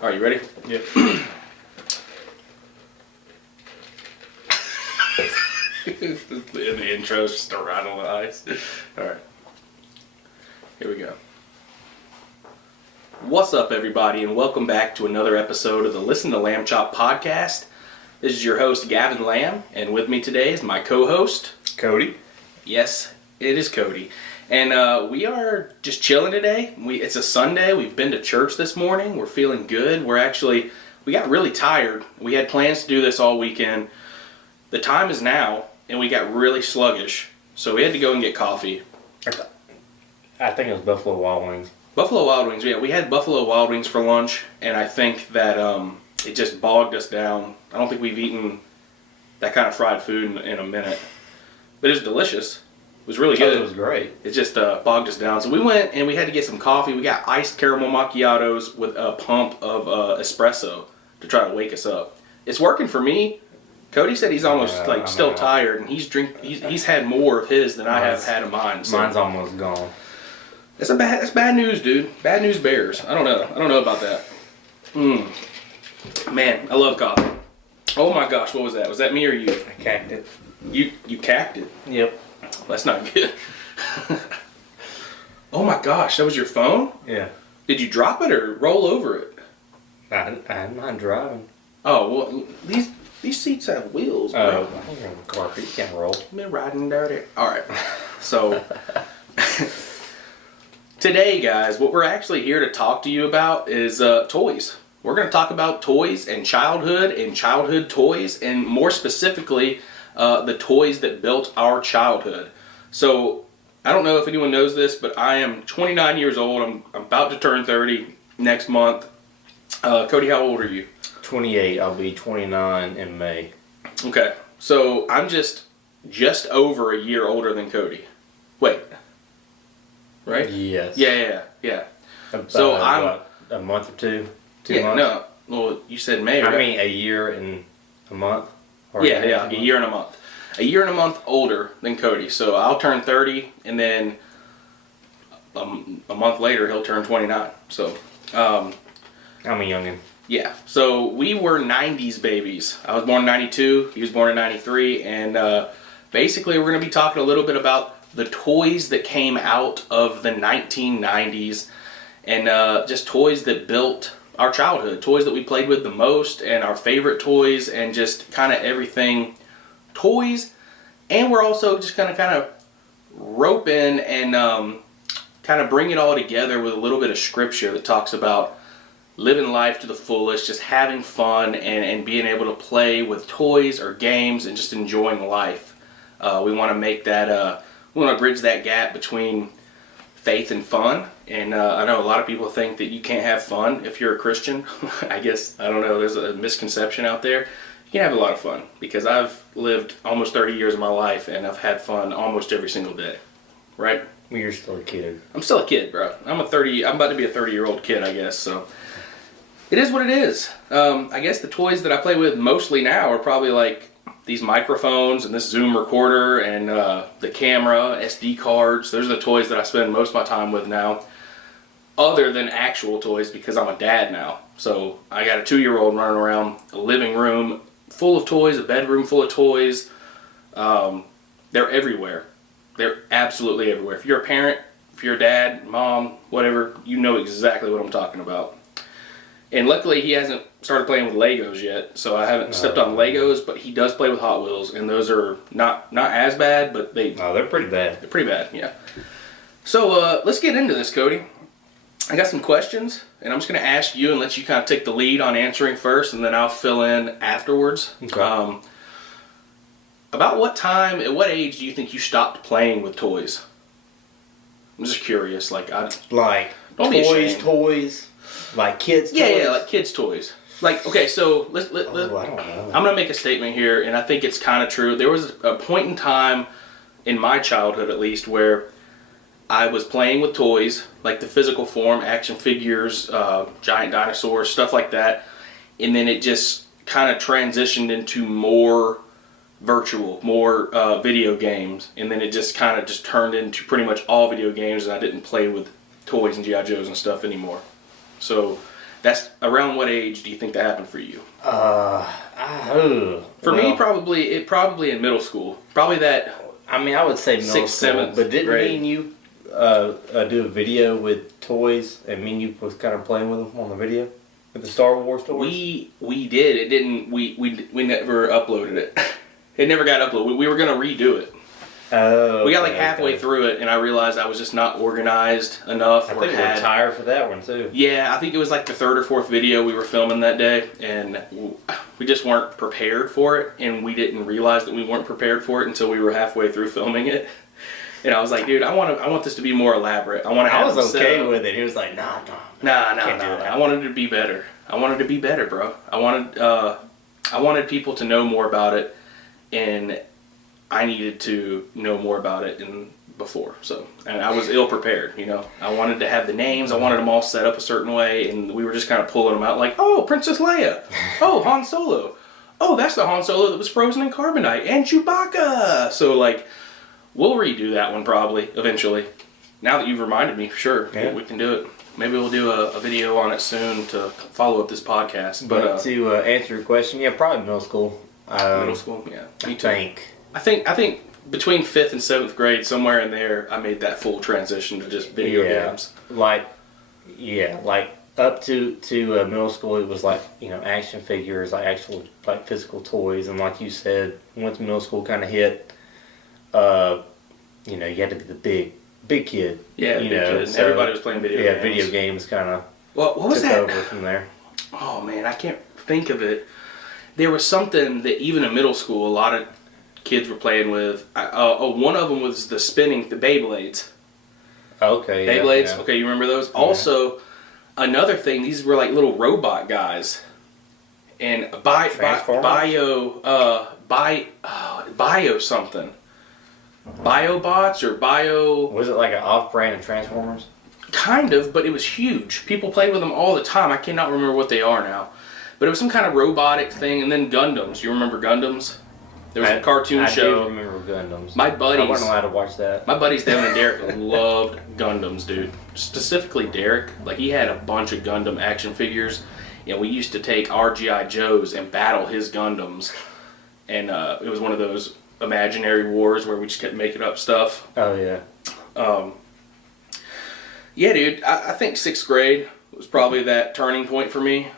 Alright, you ready? Yep. In the intro, it's just a rattle of ice. Alright. Here we go. What's up, everybody, and welcome back to another episode of the Listen to Lamb Chop podcast. This is your host, Gavin Lamb, and with me today is my co-host, Cody. Yes, it is Cody. And we are just chilling today. It's a Sunday. We've been to church this morning. We're feeling good. We got really tired. We had plans to do this all weekend. The time is now, and we got really sluggish. So we had to go and get coffee. I think it was Buffalo Wild Wings. Buffalo Wild Wings, yeah. We had Buffalo Wild Wings for lunch, and I think that it just bogged us down. I don't think we've eaten that kind of fried food in a minute. But it was delicious. It was really good. It was great. It just bogged us down. So we went and we had to get some coffee. We got iced caramel macchiatos with a pump of espresso to try to wake us up. It's working for me. Cody said he's almost still tired, and he's had more of his than I have had of mine. So. Mine's almost gone. That's bad news, dude. Bad news bears. I don't know about that. Man, I love coffee. Oh my gosh, what was that? Was that me or you? I cacked it. You cacked it? Yep. That's not good. Oh my gosh, that was your phone? Yeah. Did you drop it or roll over it? I'm not driving. Oh, well, these seats have wheels, bro. Oh, you're on the carpet. You can't roll. I've been riding dirty. Alright, so today, guys, what we're actually here to talk to you about is toys. We're going to talk about toys and childhood toys, and more specifically, the toys that built our childhood. So, I don't know if anyone knows this, but I am 29 years old. I'm about to turn 30 next month. Cody, how old are you? 28. I'll be 29 in May. Okay, so I'm just over a year older than Cody. Wait. Right? Yes. Yeah. About, So I'm what, a month or two? 2 months? No. Well, you said May, right? I mean a year and a month? Or a year and a month. A year and a month older than Cody. So I'll turn 30, and then a month later he'll turn 29. So I'm a youngin'. Yeah. So we were 90s babies. I was born in 92. He was born in 93. And basically we're going to be talking a little bit about the toys that came out of the 1990s. And just toys that built our childhood. Toys that we played with the most, and our favorite toys, and just kind of everything toys. And we're also just going to kind of rope in and kind of bring it all together with a little bit of scripture that talks about living life to the fullest, just having fun and being able to play with toys or games and just enjoying life. We want to make that, we want to bridge that gap between faith and fun. And I know a lot of people think that you can't have fun if you're a Christian. I guess, I don't know, there's a misconception out there. You can have a lot of fun, because I've lived almost 30 years of my life and I've had fun almost every single day. Right? Well, you're still a kid. I'm still a kid, bro. I'm about to be a 30-year-old kid, I guess, so. It is what it is. I guess the toys that I play with mostly now are probably like these microphones and this Zoom recorder and the camera, SD cards. Those are the toys that I spend most of my time with now, other than actual toys, because I'm a dad now. So I got a 2-year-old running around a living room full of toys, a bedroom full of toys. They're everywhere. They're absolutely everywhere. If you're a parent, if you're a dad, mom, whatever, you know exactly what I'm talking about. And luckily he hasn't started playing with Legos yet, so I haven't stepped on Legos, but he does play with Hot Wheels, and those are not as bad, but they're pretty bad. They're pretty bad, yeah. So let's get into this, Cody. I got some questions, and I'm just going to ask you and let you kind of take the lead on answering first, and then I'll fill in afterwards. Okay. About what time, at what age do you think you stopped playing with toys? I'm just curious. Like don't be ashamed. Toys. Like kids' toys? Yeah, like kids' toys. Like, okay, so I don't know. I'm going to make a statement here, and I think it's kind of true. There was a point in time, in my childhood at least, where I was playing with toys, like the physical form, action figures, giant dinosaurs, stuff like that. And then it just kind of transitioned into more virtual, more video games. And then it just kind of just turned into pretty much all video games, and I didn't play with toys and G.I. Joes and stuff anymore. So That's around what age do you think that happened for you? For me, probably in middle school. Probably that. I mean, I would say middle school, 7th but didn't grade. me and you do a video with toys, and me and you was kind of playing with them on the video with the Star Wars toys? We did. It didn't. We never uploaded it. It never got uploaded. We were gonna redo it. Oh, we got like halfway through it, and I realized I was just not organized enough. I think we were tired for that one too. Yeah, I think it was like the 3rd or 4th video we were filming that day, and we just weren't prepared for it, and we didn't realize that we weren't prepared for it until we were halfway through filming it. And I was like, dude, I want this to be more elaborate. I was okay with it. He was like, nah. I wanted it to be better. I wanted to be better, bro. I wanted people to know more about it, and I needed to know more about it before. So, and I was ill prepared, you know. I wanted to have the names. I wanted them all set up a certain way, and we were just kind of pulling them out like, oh, Princess Leia. Oh, Han Solo. Oh, that's the Han Solo that was frozen in carbonite. And Chewbacca. So, like, we'll redo that one probably eventually. Now that you've reminded me, sure, we can do it. Maybe we'll do a video on it soon to follow up this podcast. But to answer your question, yeah, probably middle school. Middle school, yeah. Me too. I think between 5th and 7th grade, somewhere in there, I made that full transition to just video games. Like up to middle school, it was like, you know, action figures, like actual like physical toys, and like you said, once middle school kind of hit, you know, you had to be the big kid. Yeah, you know, kid. So everybody was playing video games. Yeah, video games kind of. What was that? Over from there. Oh man, I can't think of it. There was something that even in middle school, a lot of kids were playing with. One of them was the Beyblades. Okay. Beyblades. Yeah. Okay, you remember those? Yeah. Also, another thing. These were like little robot guys, and bio something. Biobots or bio. Was it like an off-brand of Transformers? Kind of, but it was huge. People played with them all the time. I cannot remember what they are now, but it was some kind of robotic thing. And then Gundams. You remember Gundams? There was a cartoon show. I do remember Gundams. My buddies. I wasn't allowed to watch that. My buddies Devin and Derek loved Gundams, dude. Specifically Derek. Like, he had a bunch of Gundam action figures. You know, we used to take our G.I. Joes and battle his Gundams. And it was one of those imaginary wars where we just kept making up stuff. Oh, yeah. Yeah, dude. I think 6th grade was probably that turning point for me.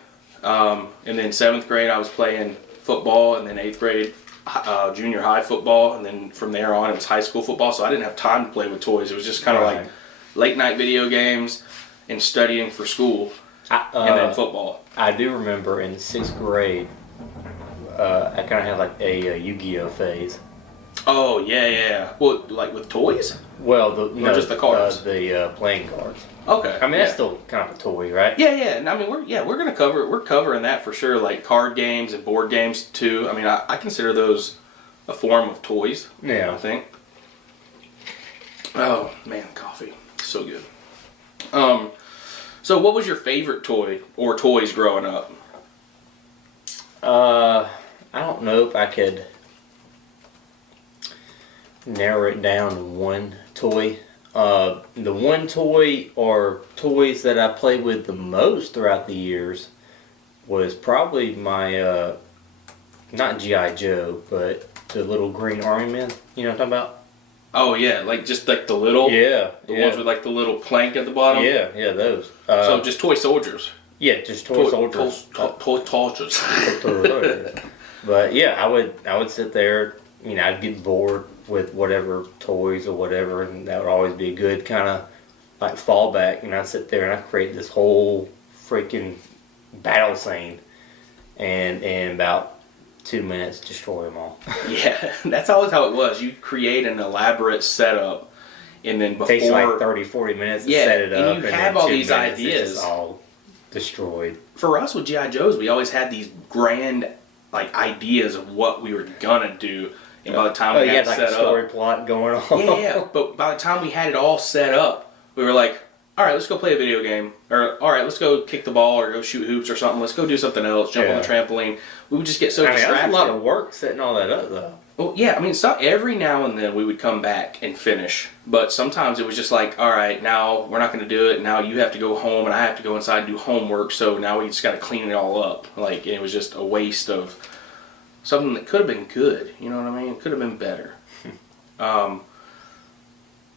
And then 7th grade, I was playing football. And then 8th grade, junior high football, and then from there on it was high school football, so I didn't have time to play with toys. It was just kind of like late night video games and studying for school, and then football. I do remember in 6th grade, I kind of had like a Yu-Gi-Oh phase. Oh yeah. Well, like with toys? Well, just the cards, the playing cards. Okay. I mean, that's still kind of a toy, right? Yeah. And I mean, we're covering that for sure. Like card games and board games too. I mean, I consider those a form of toys. Yeah. I think. Oh man, coffee, so good. So what was your favorite toy or toys growing up? I don't know if I could narrow it down to one toy. The one toy or toys that I played with the most throughout the years was probably my, not G.I. Joe, but the little green army men. You know what I'm talking about? Oh yeah, like just like the little, ones with like the little plank at the bottom. Yeah, those. So just toy soldiers. Yeah, just toy soldiers. Toy soldiers. But yeah, I would sit there. You know, I'd get bored with whatever toys or whatever, and that would always be a good kind of like fallback. And I'd sit there and I'd create this whole freaking battle scene, and in about 2 minutes destroy them all. Yeah, that's always how it was. You create an elaborate setup, and then before... It takes like 30-40 minutes to set it up, and you have all these ideas. It's just all destroyed. For us with G.I. Joes, we always had these grand like ideas of what we were gonna do, and by the time we had it like set a story up, plot going on. Yeah. But by the time we had it all set up, we were like, all right, let's go play a video game, or all right, let's go kick the ball or go shoot hoops or something. Let's go do something else. Jump on the trampoline. We would just get so distracted. That's a lot of work setting all that up, though. Well, yeah, I mean, so every now and then we would come back and finish, but sometimes it was just like, all right, now we're not going to do it. Now you have to go home, and I have to go inside and do homework. So now we just got to clean it all up. Like, it was just a waste of something that could have been good. You know what I mean? It could have been better.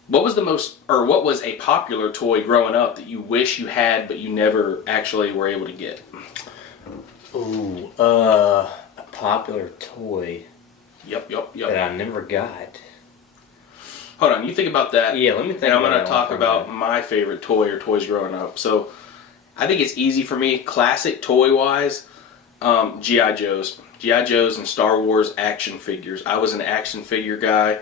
What was what was a popular toy growing up that you wish you had, but you never actually were able to get? Ooh, a popular toy. Yep. That I never got. Hold on, you think about that. Yeah, let me think. And I'm going to talk about my favorite toy or toys growing up. So, I think it's easy for me. Classic toy-wise, G.I. Joes. G.I. Joes and Star Wars action figures. I was an action figure guy.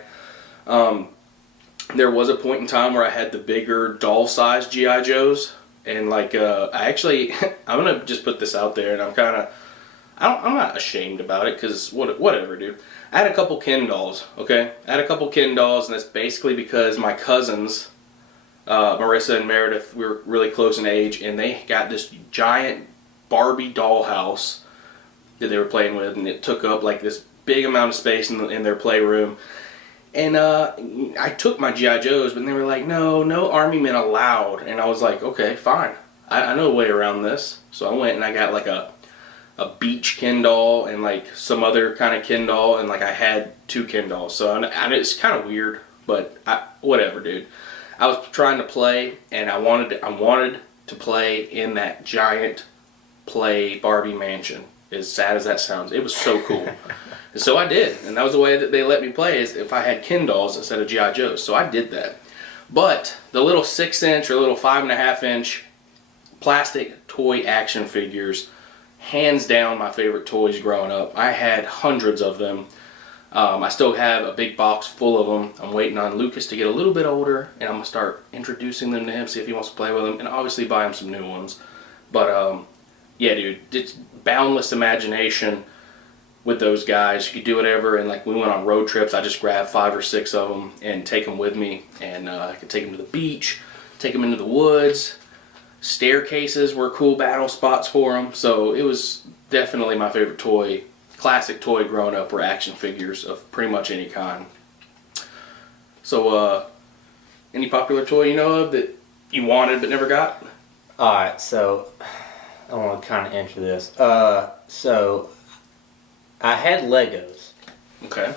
There was a point in time where I had the bigger doll-sized G.I. Joes. And, like, I actually, I'm going to just put this out there, and I'm not ashamed about it, because whatever, dude. I had a couple Ken dolls, okay? I had a couple Ken dolls, and that's basically because my cousins, Marissa and Meredith, we were really close in age, and they got this giant Barbie dollhouse that they were playing with, and it took up like this big amount of space in their playroom. And I took my G.I. Joes, but they were like, no Army men allowed. And I was like, okay, fine. I know a way around this. So I went and I got like a beach Ken doll and like some other kind of Ken doll, and like I had 2 Ken dolls. So it's kind of weird, but whatever, dude. I was trying to play, and I wanted to play in that giant play Barbie mansion. As sad as that sounds, it was so cool. And so I did, and that was the way that they let me play, is if I had Ken dolls instead of G.I. Joes. So I did that. But the little 6-inch or little 5.5-inch plastic toy action figures, hands down my favorite toys growing up. I had hundreds of them. I still have a big box full of them. I'm waiting on Lucas to get a little bit older, and I'm going to start introducing them to him, see if he wants to play with them, and obviously buy him some new ones. But, yeah, dude, it's boundless imagination with those guys. You could do whatever, and like we went on road trips, I just grabbed 5 or 6 of them and take them with me, and I could take them to the beach, take them into the woods. Staircases were cool battle spots for them, so it was definitely my favorite toy. Classic toy growing up were action figures of pretty much any kind. So, any popular toy you know of that you wanted but never got? Alright, so I want to kind of answer this. So I had Legos. Okay.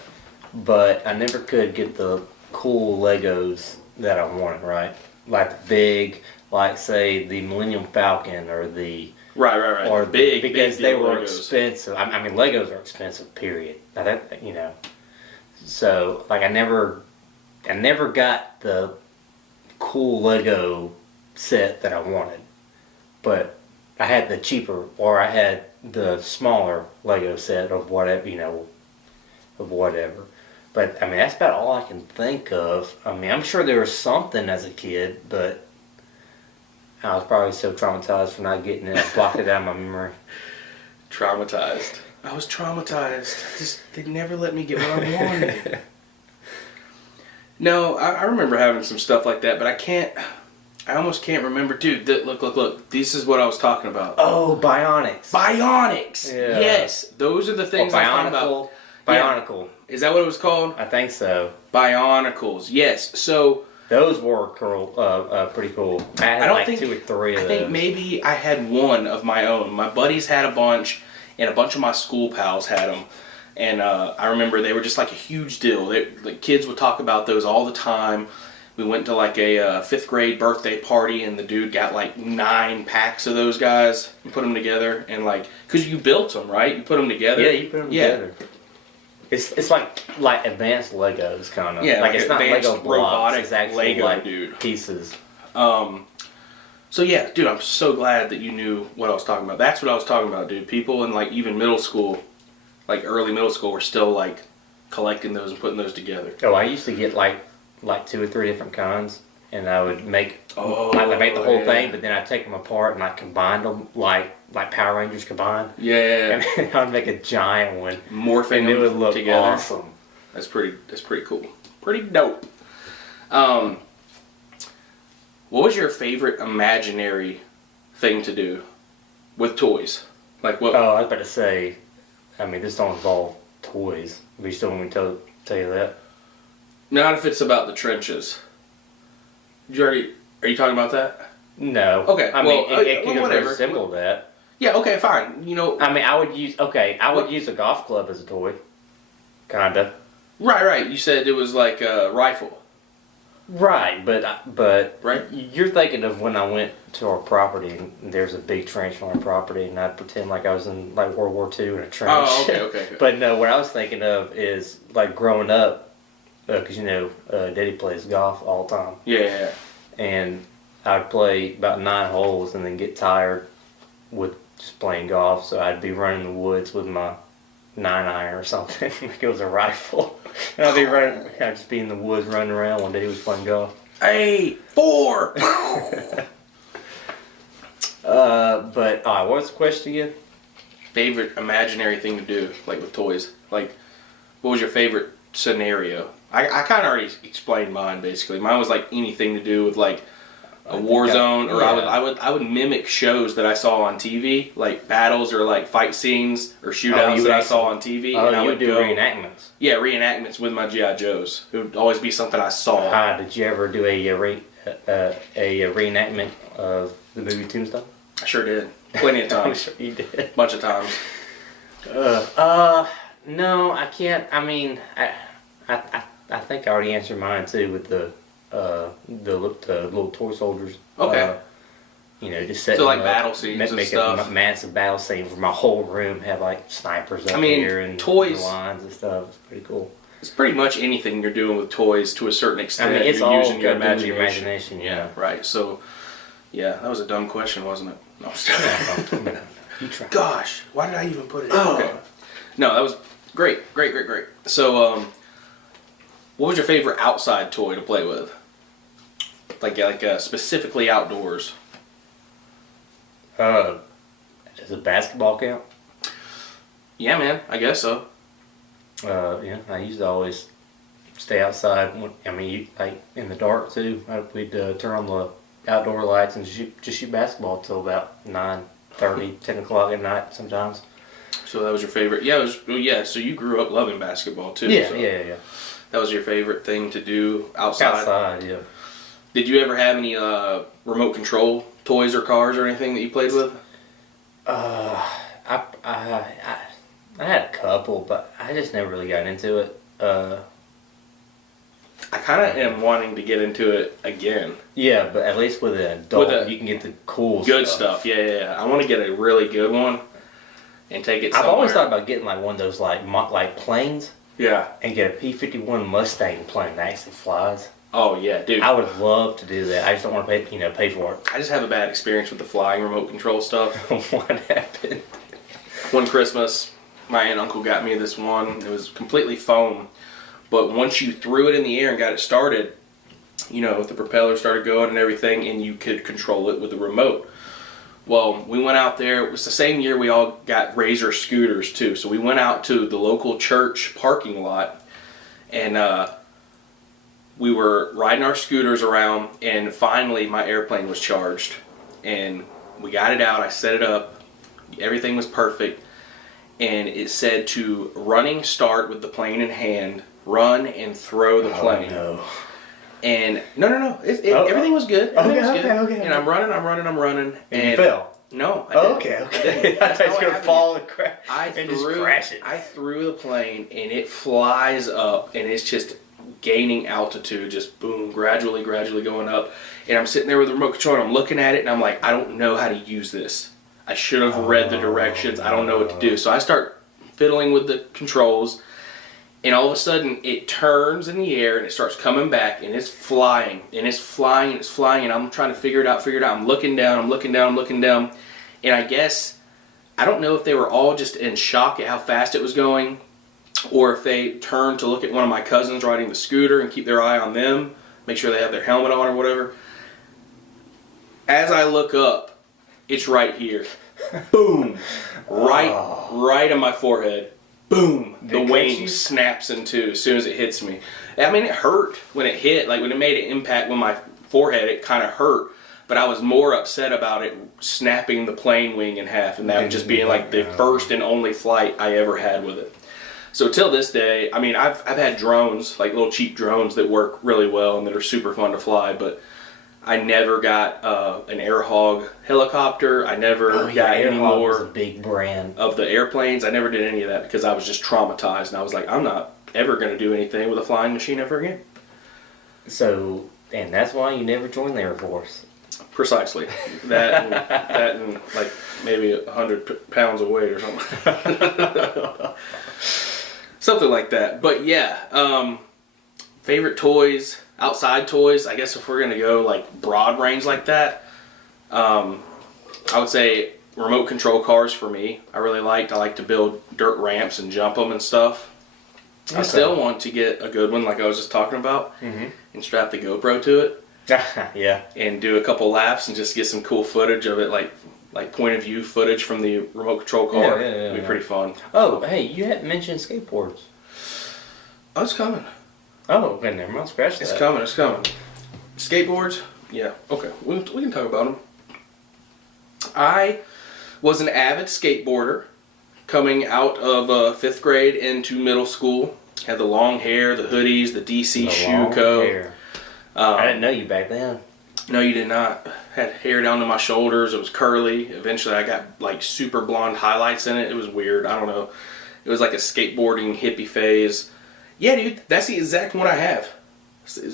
But I never could get the cool Legos that I wanted, right? Like the big, like say the Millennium Falcon or the... Right. Or big, because big they were Legos. expensive. I mean, Legos are expensive, period. Now that, you know. So, like I never got the cool Lego set that I wanted. But I had the cheaper, or I had the smaller Lego set of whatever, you know, of whatever. But, I mean, that's about all I can think of. I mean, I'm sure there was something as a kid, but I was probably so traumatized for not getting it. I blocked it out of my memory. Traumatized. I was traumatized. They never let me get what I wanted. No, I remember having some stuff like that, but I almost can't remember. Dude, look. This is what I was talking about. Oh, Bionics. Bionics! Yeah. Yes, those are the things I was talking about. Bionicle. Yeah. Is that what it was called? I think so. Bionicles, yes. So those were pretty cool. I had like 2 or 3 of those. I think maybe I had one of my own. My buddies had a bunch, and a bunch of my school pals had them. And I remember they were just like a huge deal. Like kids would talk about those all the time. We went to like a 5th grade birthday party, and the dude got like 9 packs of those guys and put them together. And like, cause you built them, right? You put them together. Yeah, you put them together. It's like advanced Legos kind of. Yeah, like it's not Lego blocks. Robotic it's actually Lego, like dude. Pieces. So yeah, dude, I'm so glad that you knew what I was talking about. That's what I was talking about, dude. People in like even middle school, like early middle school, were still like collecting those and putting those together. Oh, I used to get like 2 or 3 different kinds, and I would make I'd make the whole thing, but then I'd take them apart and I combined them like Power Rangers combined. Yeah. And I'd make a giant one, morphing and it would look together. awesome. That's pretty cool. Pretty dope. What was your favorite imaginary thing to do with toys? Like what? Oh, I was about to say, I mean, this don't involve toys. But you still want me to tell you that? Not if it's about the trenches. Are you talking about that? No. Okay. I mean, it could whatever. resemble that. Yeah. Okay. Fine. You know. I mean, I would use a golf club as a toy. Kinda. Right. You said it was like a rifle. Right, but right. You're thinking of when I went to our property and there's a big trench on our property, and I'd pretend like I was in like World War II in a trench. Oh, okay. But no, what I was thinking of is like growing up, because Daddy plays golf all the time. Yeah. And I'd play about 9 holes and then get tired with just playing golf, so I'd be running the woods with my 9-iron or something, like it was a rifle. And I'd just be in the woods running around one day he was playing golf. 8, 4! But, what was the question again? Favorite imaginary thing to do, like with toys? Like, what was your favorite scenario? I kind of already explained mine, basically. Mine was like anything to do with like a war zone, or I would mimic shows that I saw on TV, like battles or like fight scenes or shootouts that I saw on TV. Oh, and I would do reenactments. Yeah, reenactments with my G.I. Joes. It would always be something I saw. Did you ever do a reenactment of the movie Tombstone? I sure did. Plenty of times. I'm sure you did. Bunch of times. No, I can't. I mean, I think I already answered mine too with the little toy soldiers. Okay. Just setting like up, battle scenes and stuff. A massive battle scene for my whole room. Have like snipers up here and toys, lines and stuff. It's pretty cool. It's pretty much anything you're doing with toys to a certain extent. I mean, it's you're all using your imagination. Yeah. Right. So, yeah, that was a dumb question, wasn't it? No, I'm just kidding. You try. Gosh, why did I even put it in? Okay. No, that was great. So, what was your favorite outside toy to play with? Like specifically outdoors. Does a basketball count? Yeah, man. I guess so. Yeah. I used to always stay outside. Like in the dark too. We'd turn on the outdoor lights and just shoot basketball till about 9:30, 10 o'clock at night sometimes. So that was your favorite? Yeah. So you grew up loving basketball too. Yeah. So Yeah. That was your favorite thing to do outside? Outside, yeah. Did you ever have any remote control toys or cars or anything that you played with? I had a couple, but I just never really got into it. I kind of am wanting to get into it again. Yeah, but at least with an adult, you can get the cool good stuff. Yeah. I want to get a really good one and take it somewhere. I've always thought about getting like one of those like planes. Yeah. And get a P-51 Mustang plane that actually flies. Oh yeah, dude. I would love to do that. I just don't want to pay for it. I just have a bad experience with the flying remote control stuff. What happened? One Christmas, my aunt and uncle got me this one. It was completely foam, but once you threw it in the air and got it started, the propeller started going and everything, and you could control it with the remote. Well, we went out there. It was the same year we all got Razor scooters too. So we went out to the local church parking lot, and we were riding our scooters around, and finally my airplane was charged. And we got it out. I set it up. Everything was perfect. And it said to running start with the plane in hand, run and throw the plane. No. And no. Everything was good. Okay. And I'm running. And you fell? No, I didn't. Okay. I thought you were going to fall and crash. Just crash it. I threw the plane, and it flies up, and it's just gaining altitude, just boom, gradually going up. And I'm sitting there with the remote control, and I'm looking at it, and I'm like, I don't know how to use this. I should have read the directions. I don't know what to do. So I start fiddling with the controls, and all of a sudden it turns in the air and it starts coming back, and it's flying and it's flying, and I'm trying to figure it out. I'm looking down, and I guess I don't know if they were all just in shock at how fast it was going, or if they turned to look at one of my cousins riding the scooter and keep their eye on them, make sure they have their helmet on or whatever. As I look up, it's right here. Boom. Right on my forehead. Boom. The wing snaps in two as soon as it hits me. I mean, it hurt when it hit. Like when it made an impact with my forehead, it kind of hurt. But I was more upset about it snapping the plane wing in half, and that just being like the first and only flight I ever had with it. So till this day, I mean, I've had drones, like little cheap drones that work really well and that are super fun to fly, but I never got an Air Hog helicopter. I never got any more was a big brand of the airplanes. I never did any of that because I was just traumatized, and I was like, I'm not ever going to do anything with a flying machine ever again. So, and that's why you never joined the Air Force. Precisely. That and like maybe 100 pounds of weight or something. Something like that. But yeah, favorite toys, outside toys, I guess if we're going to go like broad range like that, I would say remote control cars for me. I like to build dirt ramps and jump them and stuff. Okay. I still want to get a good one like I was just talking about and strap the GoPro to it. Yeah. And do a couple laps and just get some cool footage of it, like point of view footage from the remote control car. Yeah, It'd be pretty fun. Oh, hey, you hadn't mentioned skateboards. Oh, it's coming. Oh, okay, never mind. Scratch that. It's coming. Skateboards? Yeah, okay. We can talk about them. I was an avid skateboarder coming out of 5th grade into middle school. Had the long hair, the hoodies, the DC shoe coat. I didn't know you back then. No, you did not. Had hair down to my shoulders. It was curly. Eventually, I got like super blonde highlights in it. It was weird. I don't know. It was like a skateboarding hippie phase. Yeah, dude, that's the exact one I have.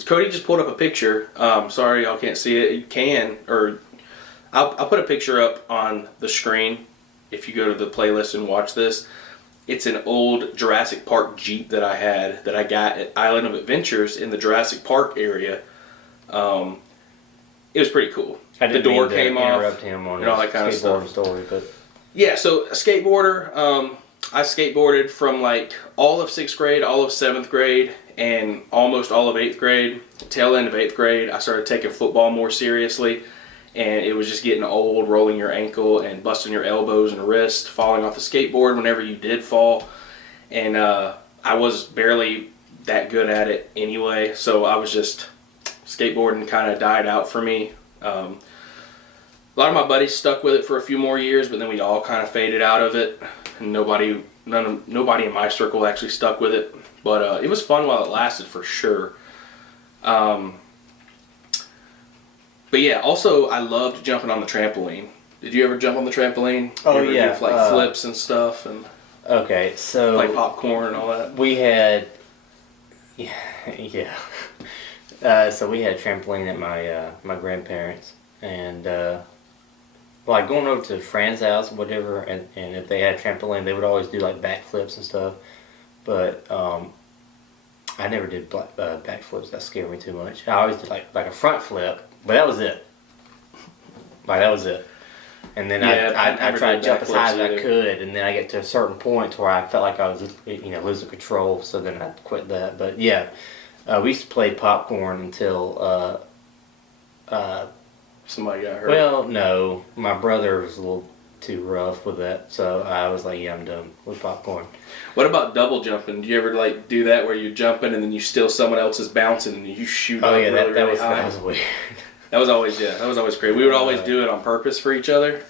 Cody just pulled up a picture. Sorry, y'all can't see it. You can, or I'll put a picture up on the screen if you go to the playlist and watch this. It's an old Jurassic Park Jeep that I had that I got at Island of Adventures in the Jurassic Park area. It was pretty cool. The door came off him on and all that kind of stuff. Story, but yeah, so a skateboarder. I skateboarded from like all of 6th grade, all of 7th grade, and almost all of 8th grade. Tail end of 8th grade, I started taking football more seriously, and it was just getting old, rolling your ankle and busting your elbows and wrist, falling off the skateboard whenever you did fall. And I was barely that good at it anyway, so I was just skateboarding kind of died out for me. A lot of my buddies stuck with it for a few more years, but then we all kind of faded out of it, and nobody in my circle actually stuck with it. But it was fun while it lasted for sure. But yeah, also I loved jumping on the trampoline. Did you ever jump on the trampoline? Oh, you ever do, like flips and stuff, and okay, so like popcorn and all that. We had, yeah. So we had a trampoline at my grandparents, and like going over to a friend's house, whatever, and if they had a trampoline, they would always do like backflips and stuff. But I never did backflips. That scared me too much. I always did like a front flip, but that was it. Like that was it. And then I tried to jump as high as I could, and then I get to a certain point where I felt like I was losing control. So then I quit that. But yeah, we used to play popcorn until somebody got hurt. Well, no, my brother was a little too rough with that, so I was like, yeah, I'm done with popcorn. What about double jumping? Do you ever like do that where you're jumping and then you steal someone else's bouncing and you shoot up really high? That was weird. That was always great. We would always do it on purpose for each other.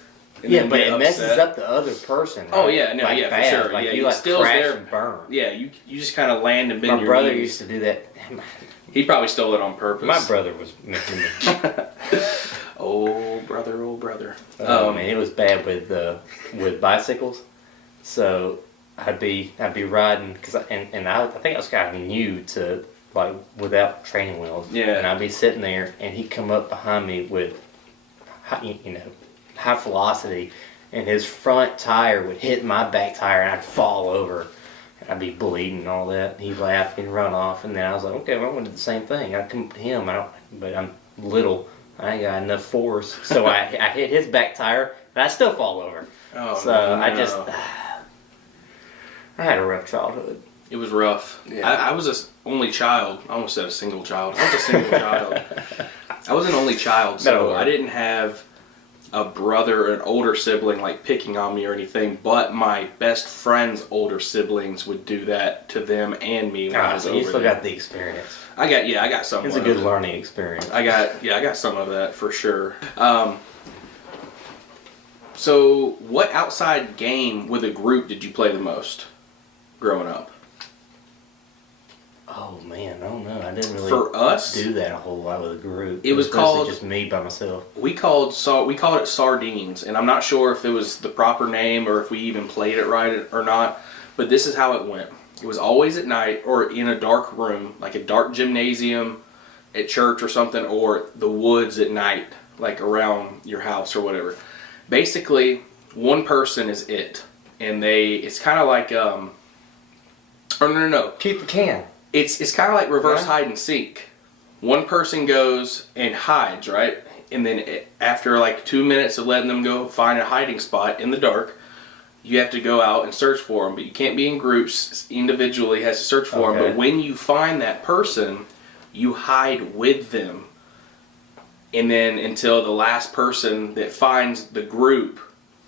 Yeah, but it messes up the other person. Right? Oh yeah, no, yeah, bad. for sure. Like yeah, you like crash and burn. Yeah, you just kind of land and bend your knees. My brother used to do that. He probably stole it on purpose. My brother was making me. Oh brother. Man, it was bad with bicycles. So I'd be riding and I think I was kind of new to like without training wheels. Yeah. And I'd be sitting there and he'd come up behind me with high velocity, and his front tire would hit my back tire and I'd fall over. I'd be bleeding and all that. He'd laugh and run off, and then I was like, okay, well, I'm going to do the same thing. I'd come up to him, but I'm little. I ain't got enough force. So I hit his back tire, and I still fall over. Oh, so no. I had a rough childhood. It was rough. Yeah. I was an only child. I almost said a single child. I was a single child. I was an only child, so I didn't have a brother or an older sibling like picking on me or anything, but my best friend's older siblings would do that to them and me when I was over there. You still got the experience. I got some. It's a good learning experience. I got some of that for sure. So what outside game with a group did you play the most growing up? Oh man, I don't know. I didn't really For us, do that a whole lot with a group. It was mostly called just me by myself. we called it sardines, and I'm not sure if it was the proper name or if we even played it right or not. But this is how it went. It was always at night or in a dark room, like a dark gymnasium at church or something, or the woods at night, like around your house or whatever. Basically, one person is it, and it's kind of like no. Keep the can. It's kind of like reverse hide and seek. One person goes and hides, right? And then after like 2 minutes of letting them go find a hiding spot in the dark, you have to go out and search for them. But you can't be in groups. Individually has to search for them. But when you find that person, you hide with them. And then until the last person that finds the group,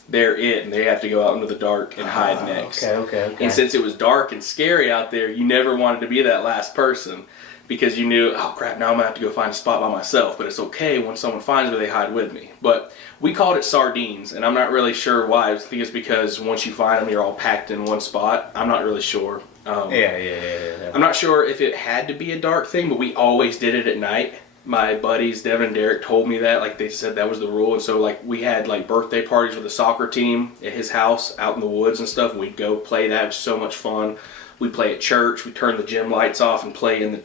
they're it, and they have to go out into the dark and hide next. Okay. And since it was dark and scary out there, you never wanted to be that last person because you knew, oh crap, now I'm going to have to go find a spot by myself. But it's okay when someone finds me, they hide with me. But we called it sardines, and I'm not really sure why. I think it's because once you find them, you're all packed in one spot. I'm not really sure. Yeah. I'm not sure if it had to be a dark thing, but we always did it at night. My buddies, Devin and Derek, told me that. Like, they said that was the rule. And so, like, we had, like, birthday parties with the soccer team at his house out in the woods and stuff. And we'd go play that. It was so much fun. We'd play at church. We'd turn the gym lights off and play in the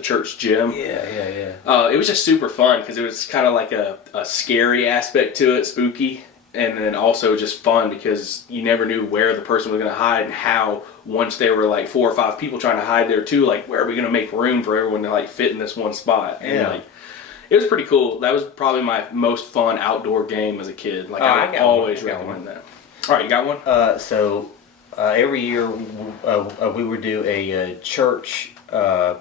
church gym. Yeah. It was just super fun because it was kind of like a scary aspect to it, spooky. And then also just fun because you never knew where the person was going to hide and how, once there were like 4 or 5 people trying to hide there too, like, where are we going to make room for everyone to like fit in this one spot? And like, it was pretty cool. That was probably my most fun outdoor game as a kid. Like, I would always recommend that. All right, you got one? So every year we would do a church, not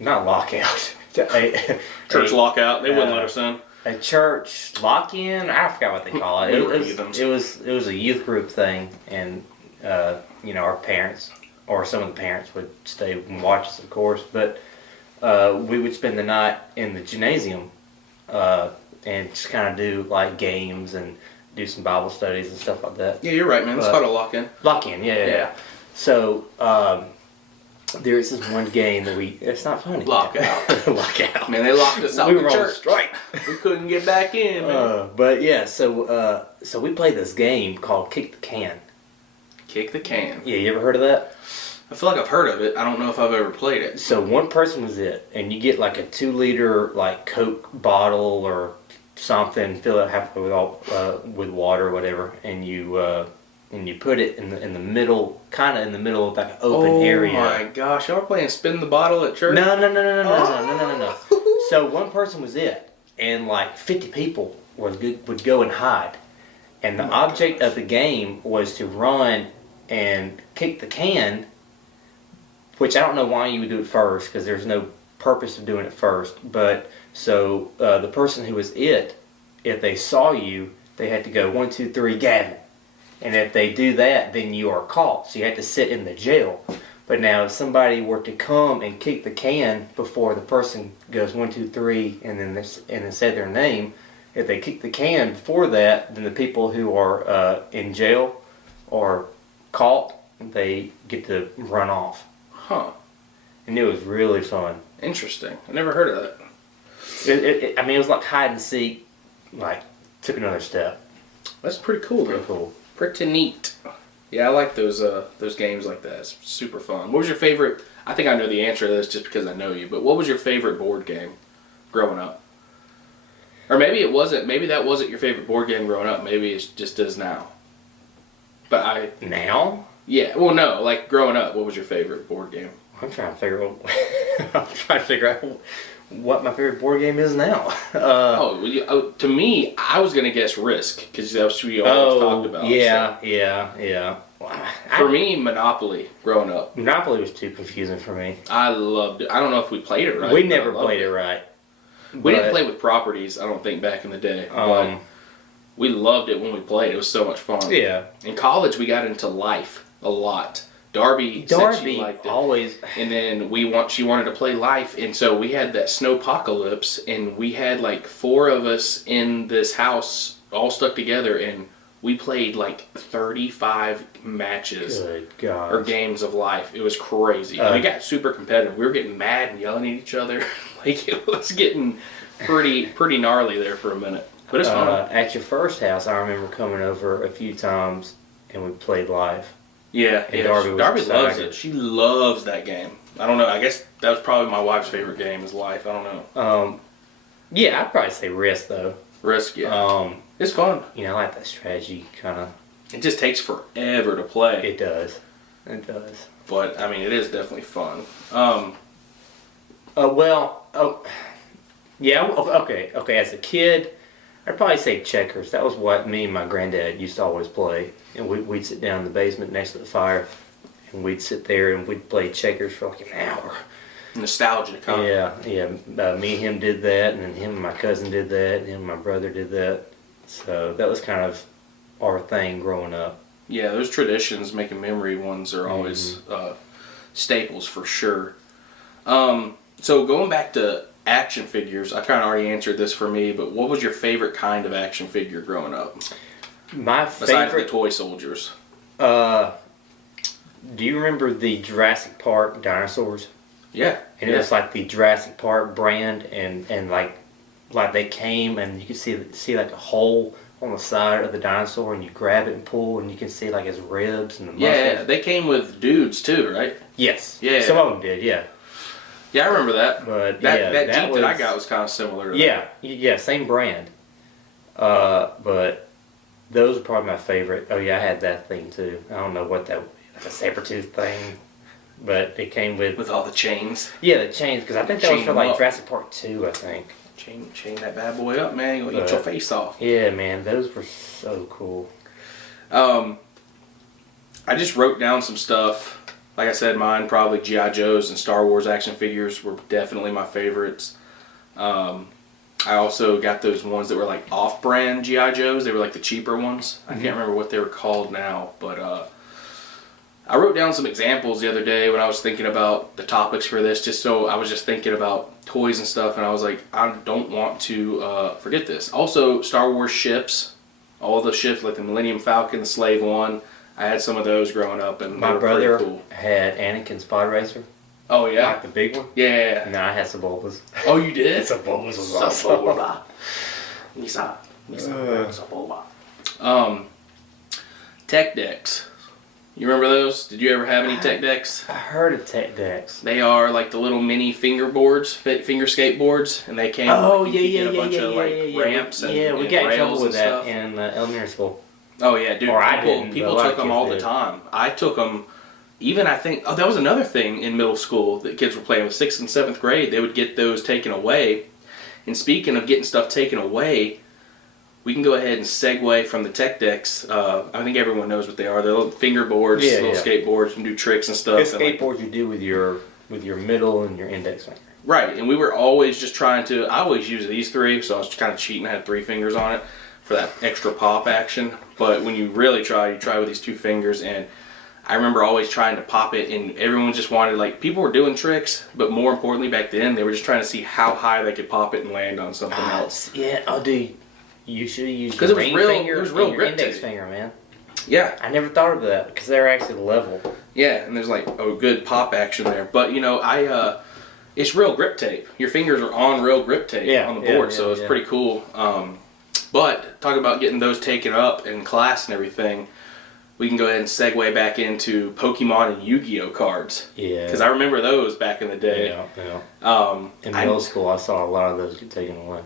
lockout. Church lockout. They wouldn't let us in. A church lock-in? I forgot what they call it. It was a youth group thing, and our parents or some of the parents would stay and watch us, of course. But we would spend the night in the gymnasium and just kind of do like games and do some Bible studies and stuff like that. Yeah, you're right, man. It's called a lock-in. Lock-in, yeah. So there is this one game that it's not funny. Lockout. Lockout. Man, they locked us out we of the were church. on strike. We couldn't get back in, man. But yeah, so we played this game called Kick the Can. Kick the can. Yeah, you ever heard of that? I feel like I've heard of it. I don't know if I've ever played it. So one person was it, and you get like a 2-liter like Coke bottle or something, fill it halfway with water or whatever, and you put it in the middle, kind of in the middle of like an open area. Oh my gosh, y'all playing spin the bottle at church? No. So one person was it, and like 50 people would go and hide, and the object of the game was to run and kick the can, which I don't know why you would do it first, because there's no purpose of doing it first. But so the person who was it, if they saw you, they had to go 1, 2, 3, Gavin. And if they do that, then you are caught. So you have to sit in the jail. But now if somebody were to come and kick the can before the person goes 1, 2, 3, and then say their name, if they kick the can before that, then the people who are in jail or caught, they get to run off. Huh. And it was really fun. Interesting. I never heard of that. It was like hide and seek, like took another step. That's pretty cool, though. Pretty cool. Pretty neat. Yeah, I like those games like that. It's super fun. What was your favorite? I think I know the answer to this just because I know you. But what was your favorite board game growing up? Or maybe it wasn't. Maybe that wasn't your favorite board game growing up. Maybe it just is now. But now? Yeah. Well, no. Like growing up, what was your favorite board game? I'm trying to figure out what my favorite board game is now. To me, I was gonna guess Risk because that's what we always talked about. Yeah. For me, Monopoly growing up. Monopoly was too confusing for me. I loved it. I don't know if we played it right. We never played it right. We didn't play with properties, I don't think, back in the day. But we loved it when we played. It was so much fun. Yeah. In college, we got into Life a lot. Darby said she liked it. Always. And then she wanted to play Life, and so we had that Snowpocalypse, and we had like 4 of us in this house all stuck together, and we played like 35 matches Good God. or games of life. It was crazy. And it got super competitive. We were getting mad and yelling at each other. Like, it was getting pretty gnarly there for a minute. But it's fun. At your first house, I remember coming over a few times and we played live. Yeah, And Darby loves it. She loves that game. I don't know. I guess that was probably my wife's favorite game is Life. I don't know. Yeah, I'd probably say Risk though. Risk, yeah. It's fun. You know, I like that strategy kind of. It just takes forever to play. It does. It does. But I mean, it is definitely fun. Yeah. Okay. As a kid, I'd probably say checkers. That was what me and my granddad used to always play. And we'd sit down in the basement next to the fire, and we'd sit there and we'd play checkers for like an hour. Nostalgic, huh? Yeah. Me and him did that, and then him and my cousin did that, and him and my brother did that. So that was kind of our thing growing up. Yeah, those traditions, making memory ones, are always staples for sure. So going back to action figures, I kind of already answered this for me, but what was your favorite kind of action figure growing up? My Besides favorite. the toy soldiers. Do you remember the Jurassic Park dinosaurs? Yeah. And it was like the Jurassic Park brand, and like they came and you could see like a hole on the side of the dinosaur, and you grab it and pull, and you can see like his ribs and the muscles. Yeah, they came with dudes too, right? Yes. Yeah. Some of them did, yeah. Yeah, I remember that. But that Jeep that I got was kind of similar to that. Yeah, same brand. But those are probably my favorite. Oh yeah, I had that thing too. I don't know what that, like a saber-tooth thing, but it came with all the chains. Yeah, the chains, because I think that was Chain for like up. Jurassic Park 2, I think. Chain that bad boy up, man. You're gonna eat your face off. Yeah, man, those were so cool. I just wrote down some stuff. Like I said, mine probably G.I. Joes and Star Wars action figures were definitely my favorites. I also got those ones that were like off-brand G.I. Joes. They were like the cheaper ones. I can't remember what they were called now, but I wrote down some examples the other day when I was thinking about the topics for this, just so I was just thinking about toys and stuff, and I was like, I don't want to forget this. Also, Star Wars ships, all the ships like the Millennium Falcon, the Slave One. I had some of those growing up, and My they were brother pretty cool. had Anakin's Pod Racer. Oh yeah, Like the big one? yeah. No, I had Sebulbas. Oh, you did? Sebulbas was awesome. Tech decks. You remember those? Did you ever have any tech decks? I heard of tech decks. They are like the little mini finger skateboards, and they came. Oh, you could get a bunch of ramps and we got in rails trouble with and that stuff. in elementary school. Oh yeah, dude. Or I didn't, people but a lot took of them kids all the did. time. I took them. Even I think that was another thing in middle school that kids were playing with 6th and 7th grade. They would get those taken away. And speaking of getting stuff taken away, we can go ahead and segue from the tech decks. I think everyone knows what they are. They're little fingerboards, little skateboards. You can do tricks and stuff. It's skateboards you do with your middle and your index finger. Right, and we were always just trying to. I always use these three, so I was kind of cheating. I had 3 fingers on it for that extra pop action. But when you really try, you try with these 2 fingers. And I remember always trying to pop it, and everyone just wanted, like, people were doing tricks, but more importantly back then, they were just trying to see how high they could pop it and land on something else. Yeah, oh dude, you should use Because your it was ring real, finger it was real and your grip index tape. finger, man. Yeah. I never thought of that because they're actually level. Yeah, and there's like a good pop action there. But, you know, it's real grip tape. Your fingers are on real grip tape on the board, so it's pretty cool. But talking about getting those taken up in class and everything, we can go ahead and segue back into Pokemon and Yu-Gi-Oh cards. Yeah. Because I remember those back in the day. Yeah. In middle school, I saw a lot of those get taken away.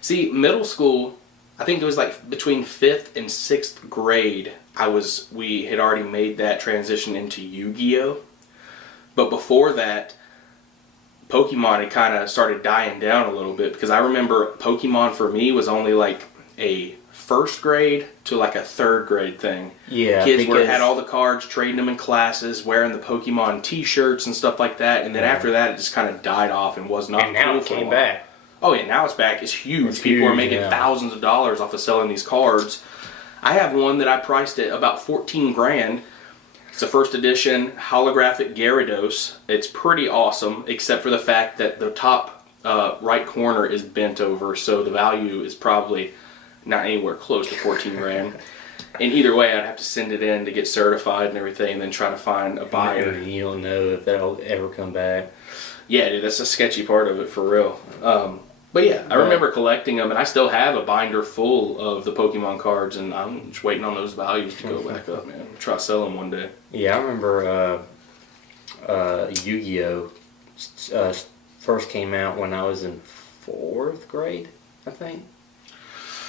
See, middle school, I think it was like between 5th and 6th grade, we had already made that transition into Yu-Gi-Oh. But before that, Pokemon had kind of started dying down a little bit, because I remember Pokemon for me was only like a 1st grade to like a 3rd grade thing. Yeah, kids had all the cards, trading them in classes, wearing the Pokemon T-shirts and stuff like that, and then after that, it just kind of died off and was not. And now cool it for a came while. back. Oh yeah, now it's back. It's huge. It's People are huge, making thousands of dollars off of selling these cards. I have one that I priced at about 14 grand. It's a 1st edition holographic Gyarados. It's pretty awesome, except for the fact that the top right corner is bent over, so the value is probably not anywhere close to 14 grand. And either way, I'd have to send it in to get certified and everything, and then try to find a buyer. And you don't know if that'll ever come back. Yeah, dude, that's a sketchy part of it for real. But yeah, I remember collecting them, and I still have a binder full of the Pokemon cards, and I'm just waiting on those values to go back up, man. Try to sell them one day. Yeah, I remember Yu-Gi-Oh! First came out when I was in 4th grade, I think.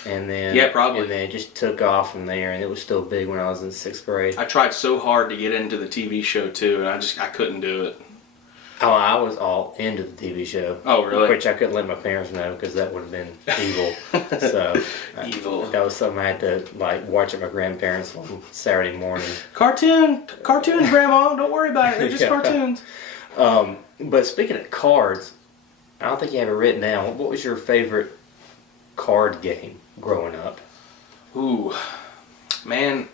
And then yeah, probably. And then it just took off from there, and it was still big when I was in 6th grade. I tried so hard to get into the TV show too, and I couldn't do it. Oh, I was all into the TV show. Oh, really? Which I couldn't let my parents know because that would have been evil. So evil. That was something I had to like watch at my grandparents on Saturday morning. Cartoons, Grandma. Don't worry about it. They're just cartoons. But speaking of cards, I don't think you have it written down. What was your favorite card game growing up? Ooh, man.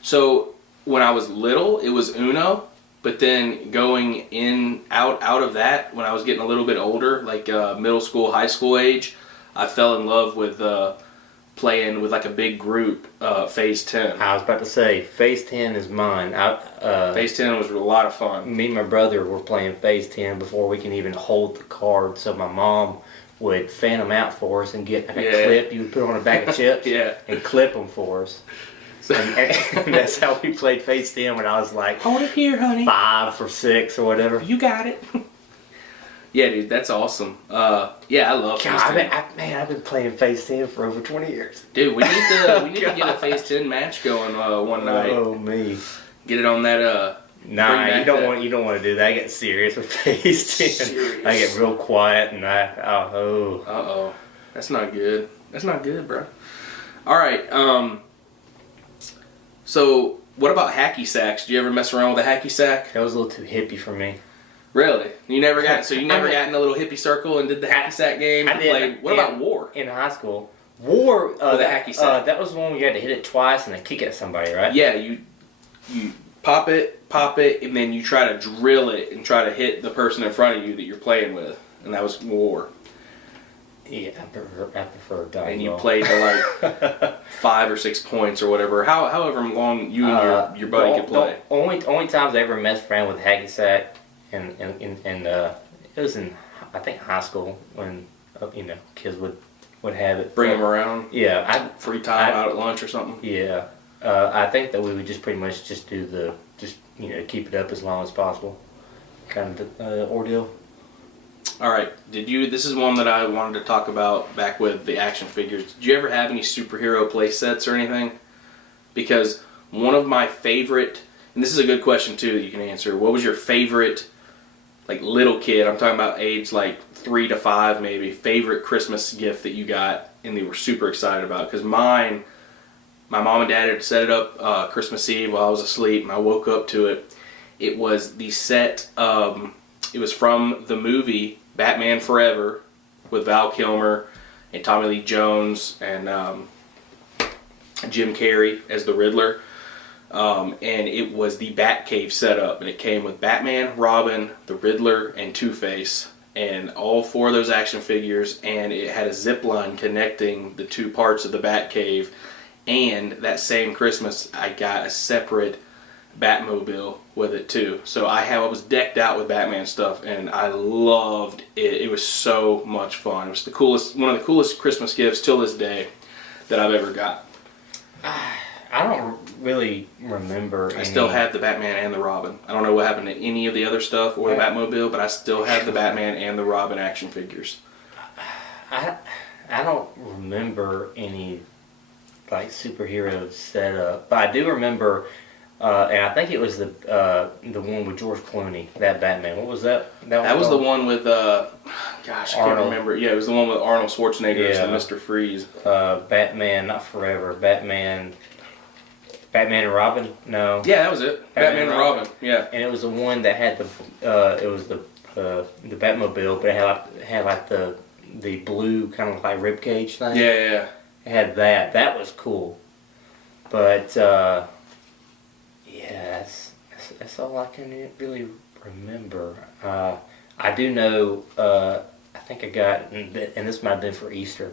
So when I was little, it was Uno. But then going out of that, when I was getting a little bit older, like middle school, high school age, I fell in love with playing with like a big group, Phase 10. I was about to say, Phase 10 is mine. Phase 10 was a lot of fun. Me and my brother were playing Phase 10 before we can even hold the card, so my mom would fan them out for us and get like a clip you would put on a bag of chips and clip them for us. And that's how we played Phase 10 when I was like, hold it here, honey. 5 or 6 or whatever. You got it. Yeah, dude, that's awesome. Yeah, I love Phase 10. I've been playing Phase 10 for over 20 years. Dude, we need to get a Phase 10 match going one night. Oh me. Get it on that. Nah, you don't want to do that. I get serious with Phase 10. Serious. I get real quiet and Uh-oh. That's not good. That's not good, bro. All right. So, what about hacky sacks? Do you ever mess around with a hacky sack? That was a little too hippie for me. Really? You never got in a little hippie circle and did the hacky sack game? I did. What about War? In high school. War, the hacky sack. that was the one where you had to hit it twice and then kick it at somebody, right? Yeah, you pop it, and then you try to drill it and try to hit the person in front of you that you're playing with. And that was War. Yeah, I prefer dodgeball. And you played to like 5 or 6 points or whatever. However long you and your buddy could play. Only times I ever messed around with hacky sack, and it was in I think high school when kids would have it. Bring them around. Yeah, free time out at lunch or something. Yeah, I think that we would just pretty much just do keep it up as long as possible, kind of ordeal. All right, this is one that I wanted to talk about back with the action figures. Did you ever have any superhero play sets or anything? Because one of my favorite, and this is a good question too that you can answer, what was your favorite, like little kid, I'm talking about age like 3 to 5 maybe, favorite Christmas gift that you got and they were super excited about? Because my mom and dad had set it up Christmas Eve while I was asleep and I woke up to it. It was the set, it was from the movie Batman Forever with Val Kilmer and Tommy Lee Jones and Jim Carrey as the Riddler. And it was the Batcave setup, and it came with Batman, Robin, the Riddler, and Two-Face, and all 4 of those action figures, and it had a zip line connecting the 2 parts of the Batcave. And that same Christmas, I got a separate Batmobile with it too. So I was decked out with Batman stuff and I loved it. It was so much fun. It was one of the coolest Christmas gifts till this day that I've ever got. I don't really remember. I still have the Batman and the Robin. I don't know what happened to any of the other stuff or the Batmobile, but I still have the Batman and the Robin action figures. I don't remember any like superhero setup, but I do remember. And I think it was the one with George Clooney, that Batman. What was that? That was the one with, I can't remember. Yeah, it was the one with Arnold Schwarzenegger as the Mr. Freeze. Batman, not Forever. Batman and Robin? No. Yeah, that was it. Batman and Robin. Yeah. And it was the one that had the Batmobile, but it had like the blue kind of like ribcage thing. Yeah. It had that. That was cool. But yeah, that's all I can really remember. I do know, I think I got, and this might have been for Easter.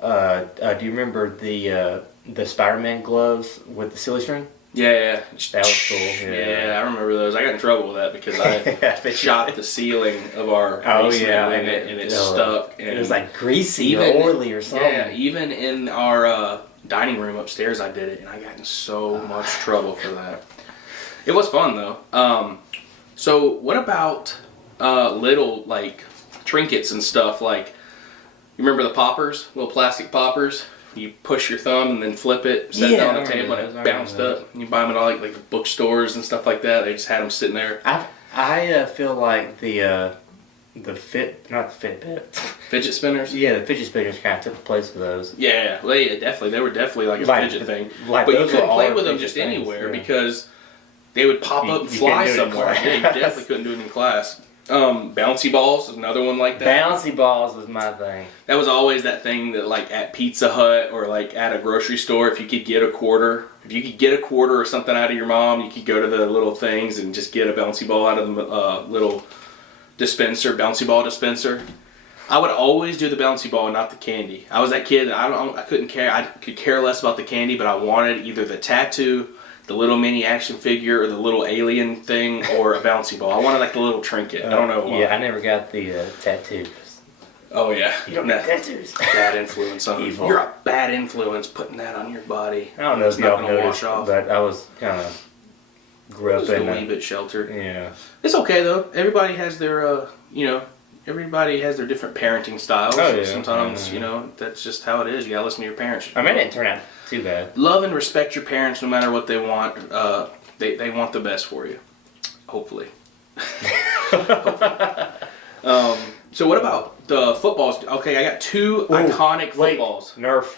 Do you remember the the Spider-Man gloves with the silly string. Yeah. That was cool. Yeah, I remember those. I got in trouble with that because I shot the ceiling of our basement and it stuck. And it was like greasy or oily or something. Yeah, even in our dining room upstairs I did it, and I got in so much trouble for that. It was fun though. So what about little like trinkets and stuff? Like, you remember the poppers, little plastic poppers? You push your thumb and then flip it, set it on the table, and it bounced up. You buy them at all like the bookstores and stuff like that. They just had them sitting there. I feel like the Fitbit. Fidget spinners? Yeah, the fidget spinners kind of took the place of those. Yeah, they were definitely like a fidget thing. But you couldn't play with them just anywhere because they would pop up and fly somewhere. Yeah, you definitely couldn't do it in class. Bouncy Balls is another one like that. Bouncy Balls was my thing. That was always that thing that, like, at Pizza Hut or like at a grocery store, if you could get a quarter or something out of your mom, you could go to the little things and just get a bouncy ball out of the little bouncy ball dispenser. I would always do the bouncy ball and not the candy. I was that kid that I couldn't care. I could care less about the candy, but I wanted either the tattoo, the little mini action figure, or the little alien thing, or a bouncy ball. I wanted like the little trinket. I don't know why. Yeah, I never got the tattoos. Oh yeah, you don't get tattoos. Bad influence on you. You're a bad influence putting that on your body. I don't know if y'all noticed, but I was kind of grew up in a wee bit sheltered. Yeah, it's okay though. Everybody has their everybody has their different parenting styles. Oh, yeah. Sometimes that's just how it is. You gotta listen to your parents. I mean, it didn't turn out too bad. Love and respect your parents no matter what they want. They want the best for you. Hopefully. So what about the footballs? Okay, I got two iconic footballs. Nerf,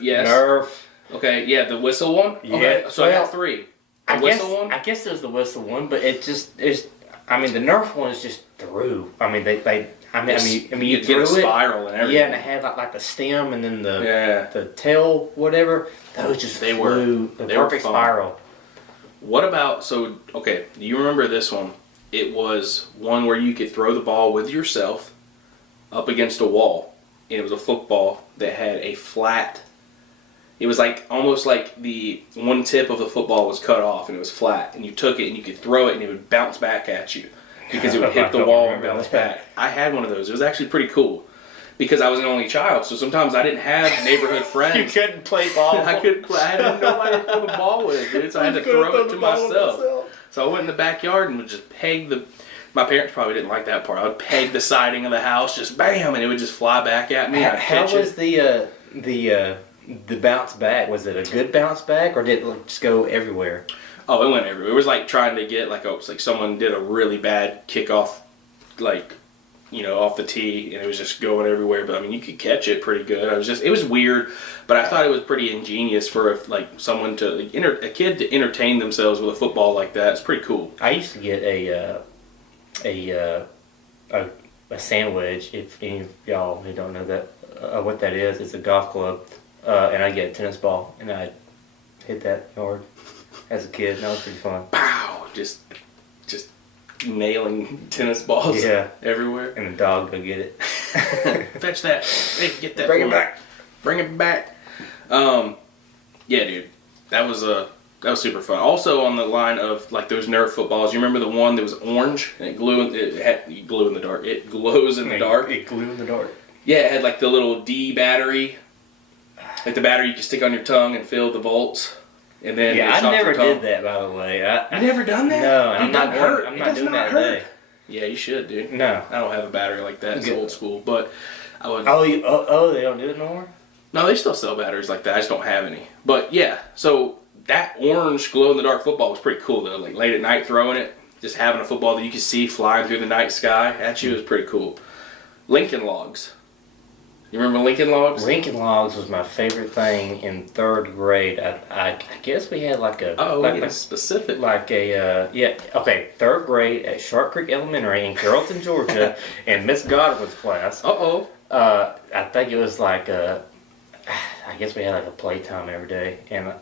yes. Nerf. Okay, yeah, the whistle one? Yeah. Okay, so I got three. The whistle one? I guess there's the whistle one, but it just is. I mean, the Nerf one is just through. I mean, you get a spiral and everything. Yeah, and they had like the stem and then the tail, whatever. Those just flew the perfect spiral. What about, do you remember this one? It was one where you could throw the ball with yourself up against a wall. And it was a football that had a flat. It was like almost like the one tip of the football was cut off and it was flat. And you took it and you could throw it and it would bounce back at you because it would hit the wall and bounce back. I had one of those. It was actually pretty cool because I was an only child. So sometimes I didn't have neighborhood friends. You couldn't play ball. I couldn't play. I didn't know how to throw the ball with, dude. So I had to throw it to myself. So I went in the backyard and would just peg my parents probably didn't like that part. I would peg the siding of the house, just bam, and it would just fly back at me. How was the bounce back? Was it a good bounce back, or did it just go everywhere? Oh, it went everywhere. It was like trying to get like someone did a really bad kickoff, off the tee, and it was just going everywhere. But I mean, you could catch it pretty good. It was weird, but I thought it was pretty ingenious for someone a kid to entertain themselves with a football like that. It's pretty cool. I used to get a sandwich. If any of y'all who don't know that what that is, it's a golf club, and I get a tennis ball, and I hit that yard as a kid. And that was pretty fun. Pow! Just nailing tennis balls everywhere. And the dog go get it. Fetch that. Hey, get that. Bring it back. Bring it back. Yeah, dude. That was super fun. Also on the line of those Nerf footballs, you remember the one that was orange and it glows in the dark. It glows in the dark. It glue in the dark. Yeah, it had the little D battery. Like the battery you could stick on your tongue and fill the volts. And then I never did that, by the way. You never done that? No, I'm not doing that today. Yeah, you should, dude. No. I don't have a battery like that. It's old school, but I was. Oh, they don't do it no more? No, they still sell batteries like that. I just don't have any. But yeah, so that orange glow-in-the-dark football was pretty cool, though. Like late at night throwing it, just having a football that you could see flying through the night sky at you was pretty cool. Lincoln Logs. You remember Lincoln Logs? Lincoln Logs was my favorite thing in third grade. I guess we had specific. Third grade at Shark Creek Elementary in Carrollton, Georgia, in Miss Godwin's class. I think it was I guess we had a playtime every day, and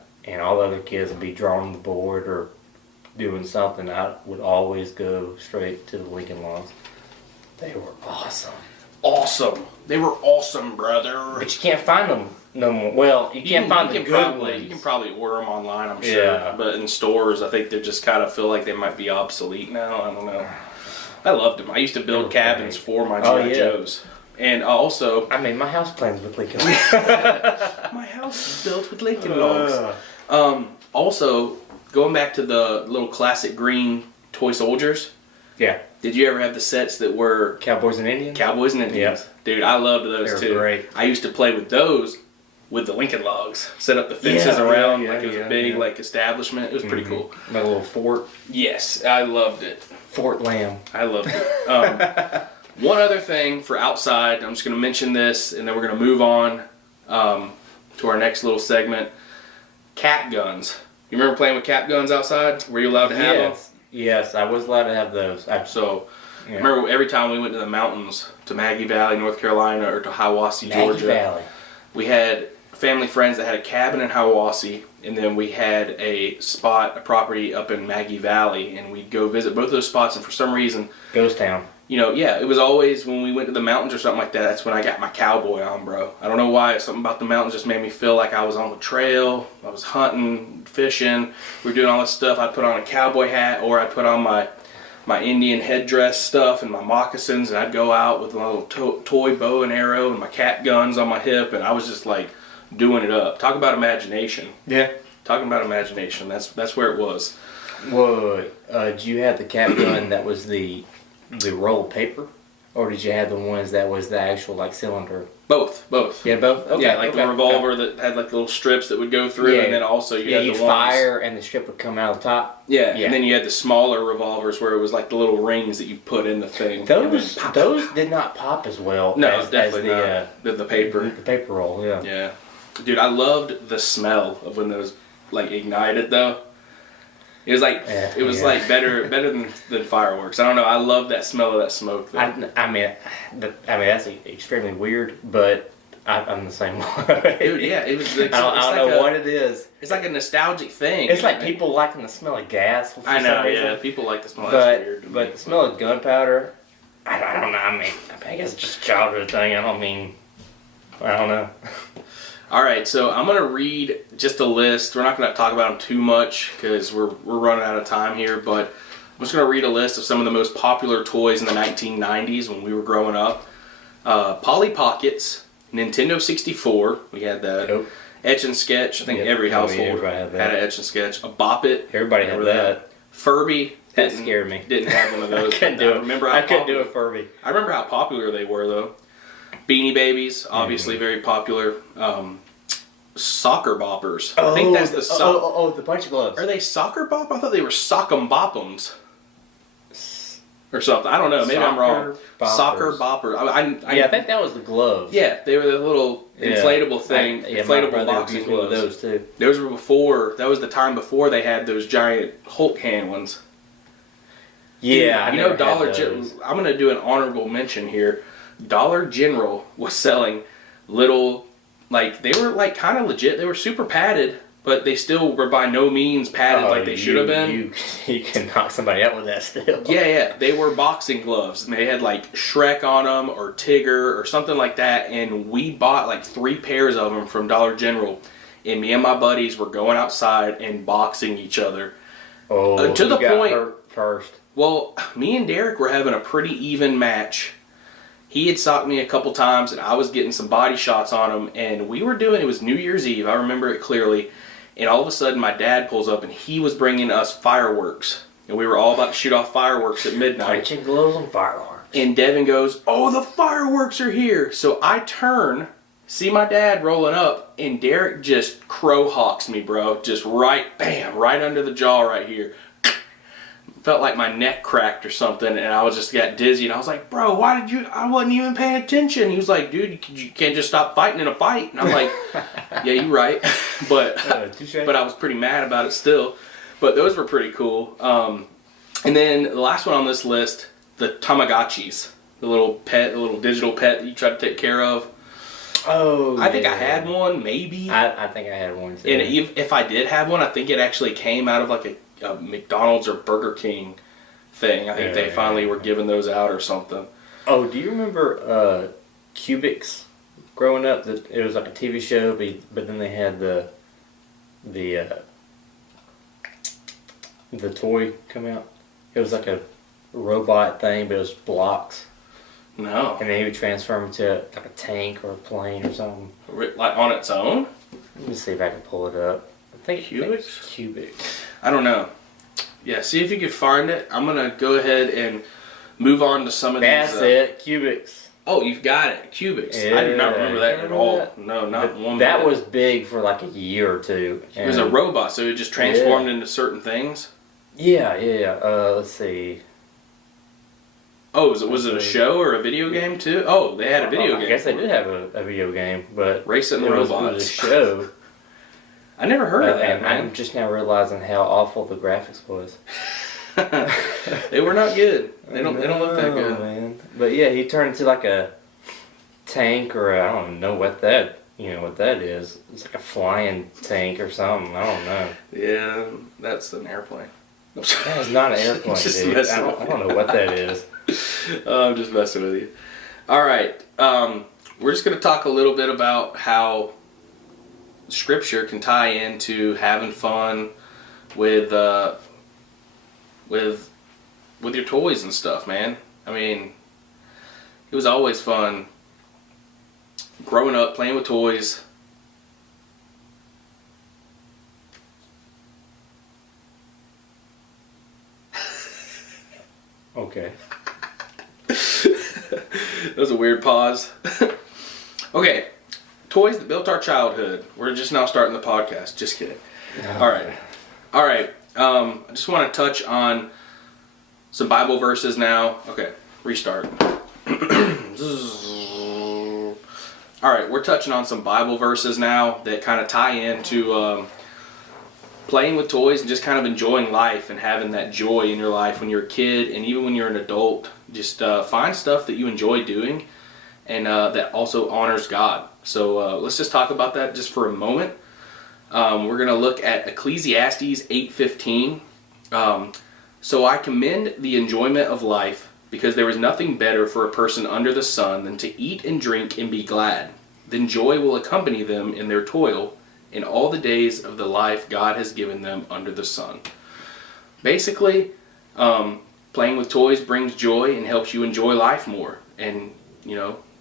all the other kids would be drawing the board or doing something. I would always go straight to the Lincoln Logs. They were awesome. Awesome. They were awesome, brother. But you can't find them No more. Well, you can't find the good ones. You can probably order them online, I'm sure. Yeah. But in stores, I think they just kind of feel like they might be obsolete now. I don't know. I loved them. I used to build cabins for my G.I. Joes. And also... I mean, my house plans with Lincoln My house is built with Lincoln logs. Also, going back to the little classic green toy soldiers. Yeah. Did you ever have the sets that were... Cowboys and Indians? Cowboys and Indians. Yeah. Dude, I loved those too. Great. I used to play with those with the Lincoln logs. Set up the fences around like it was a big like establishment. It was pretty cool. Like a little fort. Yes, I loved it. Fort Lamb. I loved it. One other thing for outside, I'm just going to mention this, and then we're going to move on to our next little segment. Cap guns. You remember playing with cap guns outside? Were you allowed to have them? Yes, I was allowed to have those. Remember every time we went to the mountains, to Maggie Valley, North Carolina, or to Hiawassee, Georgia. Valley. We had family friends that had a cabin in Hiawassee, and then we had a property up in Maggie Valley, and we'd go visit both of those spots, and for some reason... Ghost Town. It was always when we went to the mountains or something like that, that's when I got my cowboy on, bro. I don't know why, something about the mountains just made me feel like I was on the trail, I was hunting, fishing, we were doing all this stuff. I'd put on a cowboy hat, or I'd put on my Indian headdress stuff and my moccasins, and I'd go out with a little toy bow and arrow and my cap guns on my hip, and I was just like doing it up. Talk about imagination. Yeah. Talking about imagination. That's where it was. Whoa. Did you have the cap gun that was the roll of paper, or did you have the ones that was the actual like cylinder? Both. Yeah, both. Okay, yeah, like the revolver that had like little strips that would go through, and then also you had the ones, fire and the strip would come out of the top. Yeah, and then you had the smaller revolvers where it was like the little rings that you put in the thing. Those did not pop as well. No, definitely not. The paper. The paper roll. Yeah. Yeah, dude, I loved the smell of when those like ignited though. It was like like better than fireworks. I don't know. I love that smell of that smoke. I mean that's extremely weird, but I'm the same way. Dude, yeah, it was. I don't know what it is. It's like a nostalgic thing. It's like people liking the smell of gas. For I know. Yeah, people like the smell. That's weird. But the smell of gunpowder, I don't know. I mean, I guess it's just a childhood thing. I don't know. All right, so I'm going to read just a list. We're not going to talk about them too much because we're running out of time here, but I'm just going to read a list of some of the most popular toys in the 1990s when we were growing up. Polly Pockets, Nintendo 64, we had that. Yep. Etch and Sketch, I think every household had an Etch and Sketch. A Bop It. Everybody had that. Furby. That scared me. Didn't have one of those. I couldn't do a Furby. I remember how popular they were, though. Beanie Babies, obviously very popular. Soccer boppers. I think that's the the punch gloves. Are they soccer bop? I thought they were sock'em bopp'ems. Or something. I don't know. Maybe I'm wrong. Boppers. Soccer bopper. I think that was the gloves. Yeah, they were the little inflatable thing. Inflatable boxing gloves. Those too. Those were before. That was the time before they had those giant Hulk hand ones. Yeah, you know, Dollar General. I'm going to do an honorable mention here. Dollar General was selling little, like, they were like kind of legit. They were super padded, but they still were by no means padded like they should have been. You can knock somebody out with that still. Yeah. They were boxing gloves. They had like Shrek on them or Tigger or something like that. And we bought like 3 pairs of them from Dollar General. And me and my buddies were going outside and boxing each other. Oh, to the point. Hurt first. Well, me and Derek were having a pretty even match. He had socked me a couple times, and I was getting some body shots on him, and we were doing, it was New Year's Eve, I remember it clearly, and all of a sudden my dad pulls up, and he was bringing us fireworks, and we were all about to shoot off fireworks at midnight. Punching gloves and fireworks. And Devin goes, "Oh, the fireworks are here!" So I turn, see my dad rolling up, and Derek just crow hawks me, bro, just right under the jaw right here. Felt like my neck cracked or something, and I was just got dizzy, and I was like, "Bro, why did you?" I wasn't even paying attention. He was like, "Dude, you can't just stop fighting in a fight." And I'm like, "Yeah, you're right," but I was pretty mad about it still. But those were pretty cool. And then the last one on this list, the Tamagotchis, the little digital pet that you try to take care of. Oh, I think I had one, maybe. I think I had one too. And if I did have one, I think it actually came out of like a McDonald's or Burger King thing. I think they finally were giving those out or something. Oh, do you remember Cubics? growing up, it was like a TV show, but then they had the toy come out. It was like a robot thing, but it was blocks. No. And then he would transform into like a tank or a plane or something. Like on its own? Let me see if I can pull it up. I think Cubics? Cubics. I don't know. Yeah, see if you can find it. I'm going to go ahead and move on to some of these. That's it, Cubics. Oh, you've got it. Cubics. Yeah, I do not remember that at all. that? No, not one That minute. was big for like a year or two. It was a robot, so it just transformed into certain things? Yeah. Let's see. Oh, was it a show or a video game too? Oh, they had a video game. I guess they did have a video game, but Racing it was robots. a show. I never heard of that, And man. I'm just now realizing how awful the graphics was. They were not good. They don't look that good. Man. But yeah, he turned into like a tank or I don't know what that is. It's like a flying tank or something. I don't know. Yeah, that's an airplane. That is not an airplane, Just dude. messing I don't know what that is. I'm just messing with you. All right, we're just going to talk a little bit about how Scripture can tie into having fun with your toys and stuff, man. I mean, it was always fun growing up playing with toys. Okay. That was a weird pause. Okay, toys that built our childhood. We're just now starting the podcast. Just kidding. All right. I just want to touch on some Bible verses now. Okay, restart. All right, we're touching on some Bible verses now that kind of tie into playing with toys and just kind of enjoying life and having that joy in your life when you're a kid and even when you're an adult. Just find stuff that you enjoy doing and that also honors God. So let's just talk about that just for a moment. We're going to look at Ecclesiastes 8:15. So I commend the enjoyment of life, because there is nothing better for a person under the sun than to eat and drink and be glad. Then joy will accompany them in their toil in all the days of the life God has given them under the sun. Basically, playing with toys brings joy and helps you enjoy life more. And,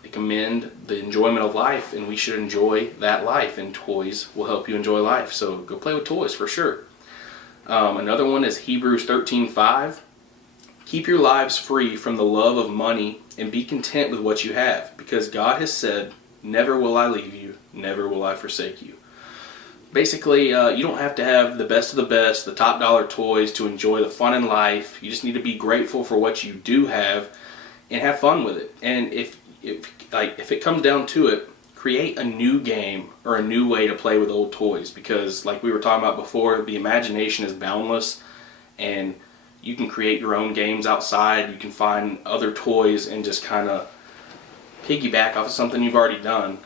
they commend the enjoyment of life, and we should enjoy that life, and toys will help you enjoy life. So go play with toys for sure. Another one is Hebrews 13:5. Keep your lives free from the love of money and be content with what you have, because God has said, never will I leave you, never will I forsake you. Basically, you don't have to have the best of the best, the top dollar toys to enjoy the fun in life. You just need to be grateful for what you do have and have fun with it. And if it comes down to it, create a new game or a new way to play with old toys, because like we were talking about before, the imagination is boundless and you can create your own games outside. You can find other toys and just kind of piggyback off of something you've already done.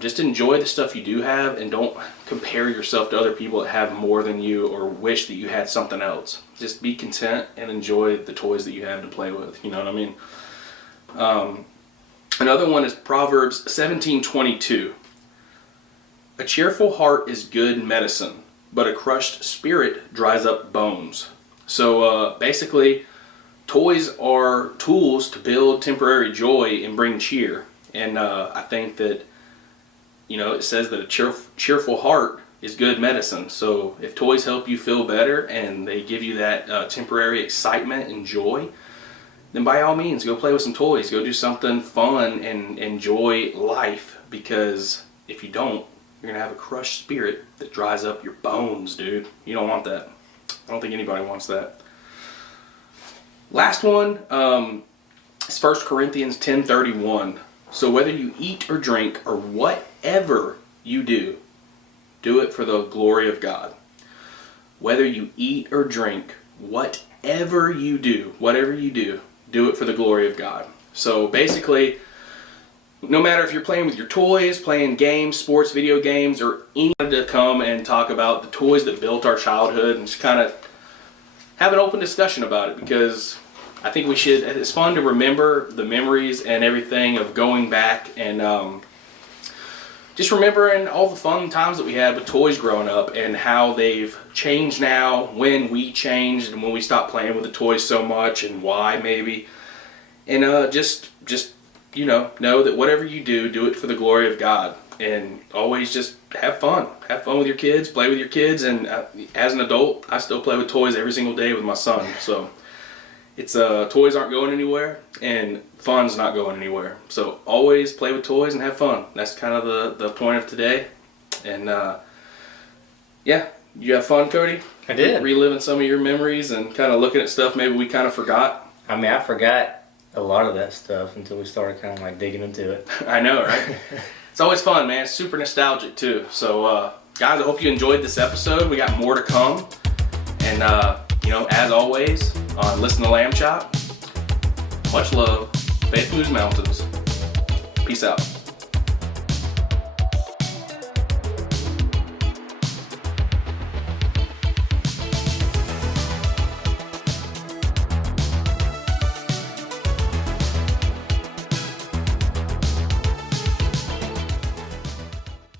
Just enjoy the stuff you do have and don't compare yourself to other people that have more than you or wish that you had something else. Just be content and enjoy the toys that you have to play with. You know what I mean? Another one is Proverbs 17:22. A cheerful heart is good medicine, but a crushed spirit dries up bones. So basically, toys are tools to build temporary joy and bring cheer. And I think that, it says that a cheerful heart is good medicine. So if toys help you feel better and they give you that temporary excitement and joy, then by all means, go play with some toys. Go do something fun and enjoy life, because if you don't, you're going to have a crushed spirit that dries up your bones, dude. You don't want that. I don't think anybody wants that. Last one is 1 Corinthians 10:31. So whether you eat or drink or whatever you do, do it for the glory of God. Whether you eat or drink, whatever you do, do it for the glory of God. So basically, no matter if you're playing with your toys, playing games, sports, video games, or anyone to come and talk about the toys that built our childhood and just kind of have an open discussion about it, because I think we should. It's fun to remember the memories and everything of going back and just remembering all the fun times that we had with toys growing up and how they've changed now, when we changed and when we stopped playing with the toys so much and why maybe. And just know that whatever you do it for the glory of God. And always just have fun. Have fun with your kids, play with your kids. And as an adult, I still play with toys every single day with my son. So it's toys aren't going anywhere and fun's not going anywhere. So always play with toys and have fun. That's kind of the point of today. And yeah, you have fun, Cody? I did. Reliving some of your memories and kind of looking at stuff maybe we kind of forgot. I mean, I forgot a lot of that stuff until we started kind of like digging into it. I know, right? It's always fun, man. It's super nostalgic too. So guys, I hope you enjoyed this episode. We got more to come. And as always, on Listen to Lamb Chop, much love, faith moves mountains. Peace out.